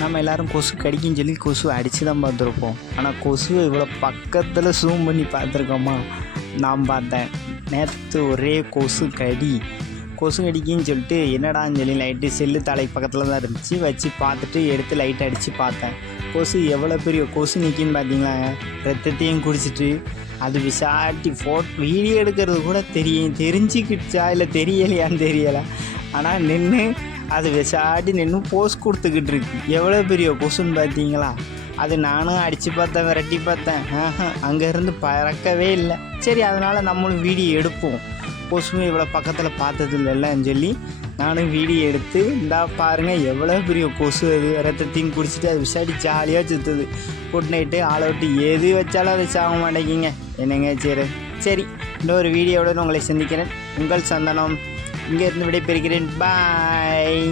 நம்ம எல்லோரும் கொசு கடிக்குன்னு சொல்லி கொசு அடித்து தான் பார்த்துருப்போம். ஆனால் கொசுவை இவ்வளோ பக்கத்தில் ஜூம் பண்ணி பார்த்துருக்கோமா? நான் பார்த்தேன். நேற்று ஒரே கொசு கடிக்குன்னு சொல்லிட்டு என்னடான்னு சொல்லி லைட்டு செல்லு தலை பக்கத்தில் தான் இருந்துச்சு, வச்சு பார்த்துட்டு எடுத்து லைட் அடித்து பார்த்தேன். கொசு எவ்வளோ பெரிய கொசு நிற்கின்னு பார்த்தீங்களா? ரத்தத்தையும் குடிச்சிட்டு அது விசாட்டி வீடியோ எடுக்கிறது கூட தெரிஞ்சுக்கிடுச்சா இல்லை தெரியலையான்னு தெரியலை. ஆனால் நின்று அது விசாட்டி நின்று போஸ் கொடுத்துக்கிட்டு இருக்கு. எவ்வளோ பெரிய கொசுன்னு பார்த்தீங்களா? அது நானும் அடித்து பார்த்தேன், விரட்டி பார்த்தேன், அங்கேருந்து பறக்கவே இல்லை. சரி, அதனால் நம்மளும் வீடியோ எடுப்போம். கொசுவும் இவ்வளோ பக்கத்தில் பார்த்தது இல்லைன்னு சொல்லி நானும் வீடியோ எடுத்து இந்தா பாருங்கள் எவ்வளோ பெரிய கொசு. அது ரத்தத்தையும் குடிச்சிட்டு அது விசாடி ஜாலியாக சுற்றுது. குட் நைட்டு, ஆள் அவுட்டு எது வச்சாலும் அது சாக மாட்டேங்கிங்க. என்னங்க சரி, இன்னொரு வீடியோவுடன் உங்களை சந்திக்கிறேன். உங்கள் சந்தனம் இங்கே இருந்து விடைபெறுகிறேன். பாய்.